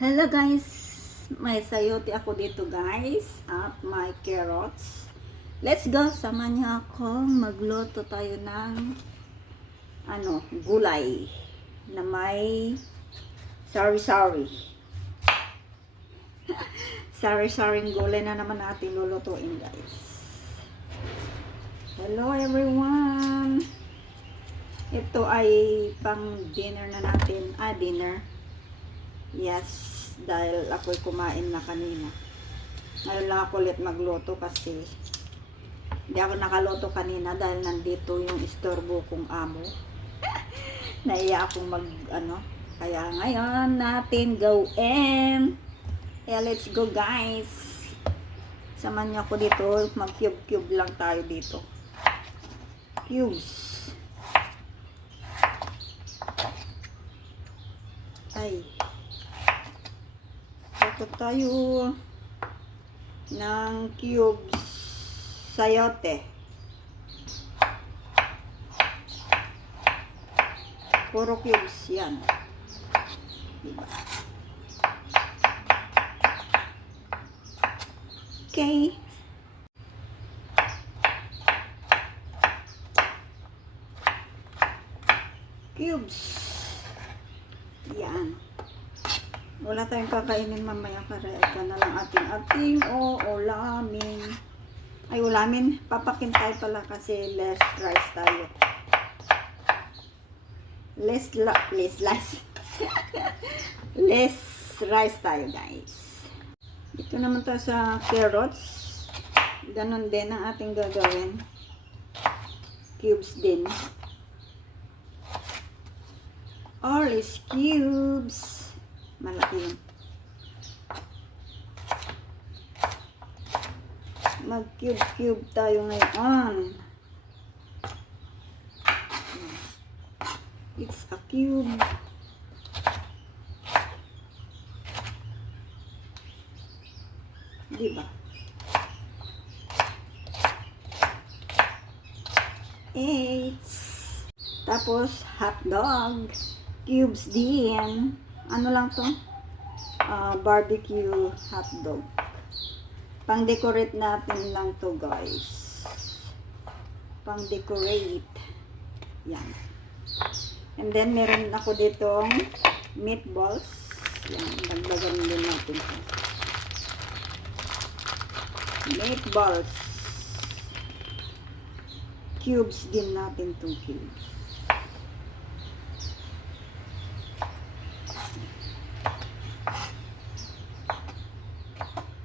Hello guys, may sayote ako dito guys at may carrots. Let's go, sama niyo ako magluto tayo ng gulay na may sari-sari. Sari-saring gulay na naman natin lulutuin guys. Hello everyone. Ito ay pang dinner na natin. Dinner. Yes, dahil ako'y kumain na kanina. Ngayon lang ako ulit magluto kasi hindi ako nakaluto kanina dahil nandito yung istorbo kong amo. Naiya akong kaya ngayon natin gawin. Kaya let's go guys. Samahan niyo ako dito, mag cube lang tayo dito. Cubes. Ay. Ito tayo ng cubes sayote. Puro cubes yan. Diba? Okay. Cubes. Yan. Wala tayong kakainin mamaya kaya ito na lang ating ulamin. Ay, ulamin. Papakintay pala kasi less rice tayo. Less rice tayo guys. Ito naman tayo sa carrots. Ganon din ang ating gagawin. Cubes din. All is cubes. Malaki yun. Mag-cube tayo ngayon. It's a cube. Diba? Eight. Tapos, hotdog. Cubes din. Ano lang to? Barbecue hotdog. Pang-decorate natin lang to guys. Pang-decorate. Yan. And then, meron ako ditong meatballs. Yan. Dagdagan din natin to. Meatballs. Cubes din natin tong cubes.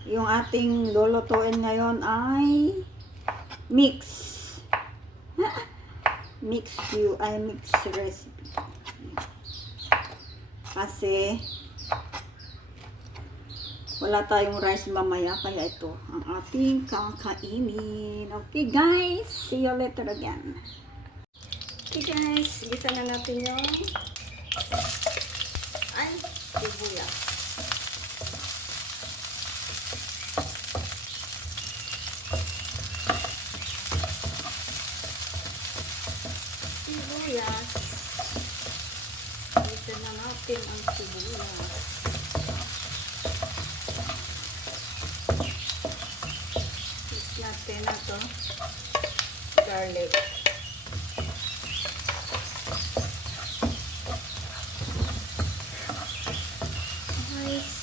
Yung ating lulutuin ngayon ay mix recipe. Kasi wala tayong rice mamaya kaya ito ang ating kakainin. Okay guys, see you later again. Okay guys, gisa na natin yung sibuyas. Ito na natin ang sibuyas. Ito natin na ito. Garlic. Nice.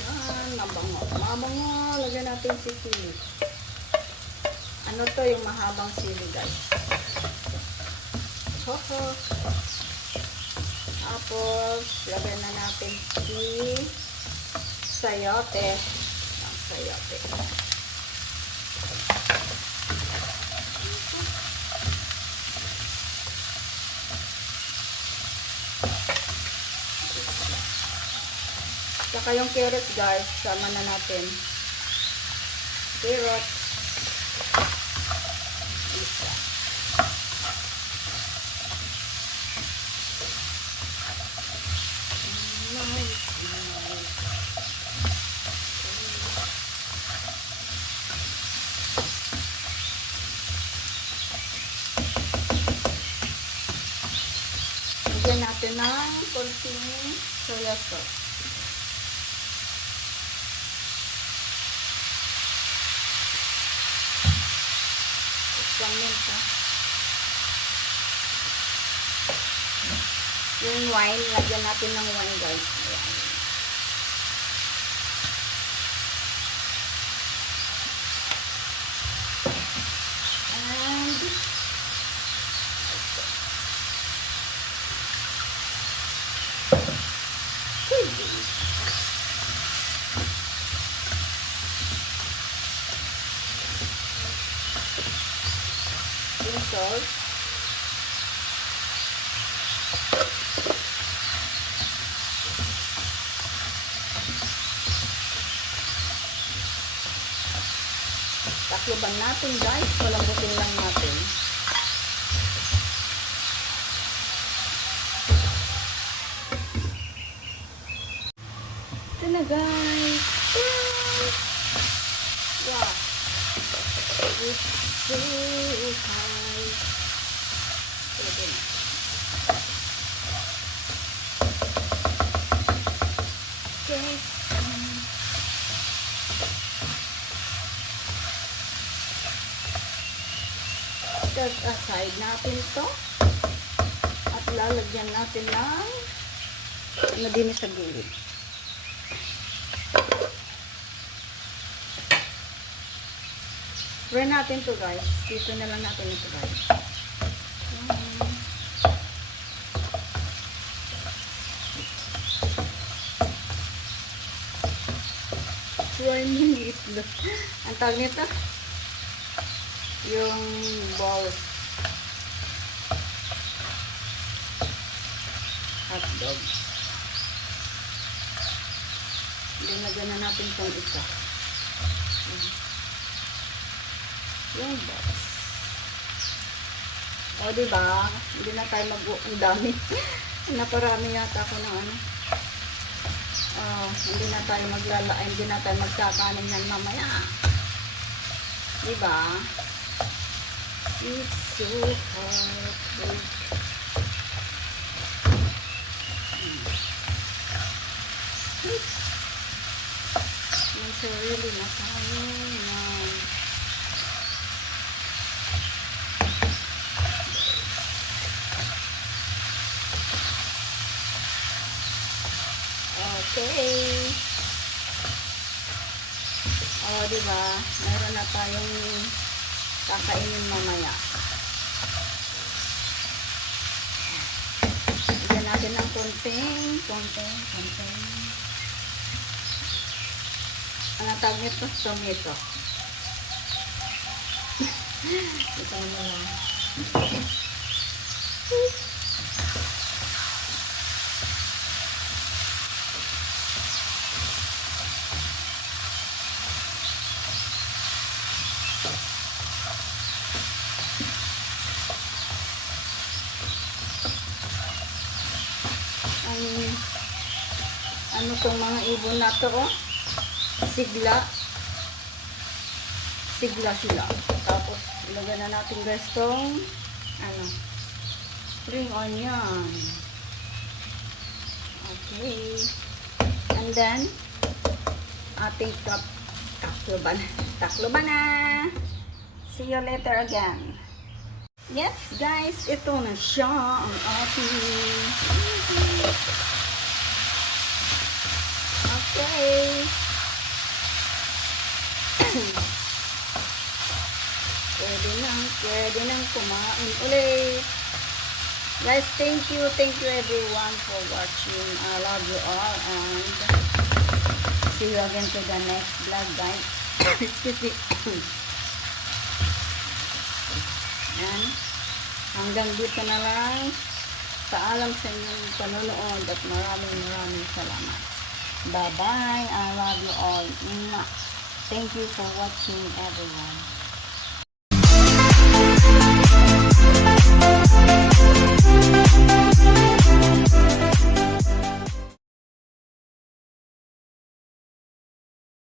Yan, mabango. Mabango. Lagyan natin si sili. Ano to yung mahabang sili guys. Hoho. Tapos, lagyan na natin si sayote. Ang sayote. Saka yung carrots guys, sama na natin. Carrots. Isa. lagyan natin ng konting soya sauce. One minute, yung wine, lagyan natin ng wine, guys. Ayan. Salt. Takloban natin, guys. Palambutin lang natin. Ito na, guys. Wow. It's so high. Pwede na. Okay. Set aside natin ito. At lalagyan natin ng ano din sa gilid. Try natin to, guys. Dito na lang natin ito, guys. 1 minute. Ang tawag nito? Yung balls. Hot dog. Dinagyan na natin itong isa. Yung balls. O, diba? Hindi na tayo ang dami. Naparami yata ako ng ano. Hindi na tayo hindi na tayo magkakanin yan mamaya. Diba? It's so hard. May sarili na tayo na. Okay. O, diba? Meron na tayong kakainin mamaya. Bigyan natin ng konting. Ano tawag nito? Tomato. Ito na lang. Ano tong mga ibon na to, oh? Sigla sila. Tapos ilagay na natin, guys, tong spring onion. Okay, and then ating takloban na. See you later again. Yes, guys, ito na siya ang ating okay. Pwede nang kumain ulit. Guys, thank you everyone for watching. I love you all and see you again to the next vlog, guys. Excuse me. Yan. Hanggang dito na lang. Paalam sa inyong panonood at maraming salamat. Bye-bye. I love you all. Thank you for watching, everyone.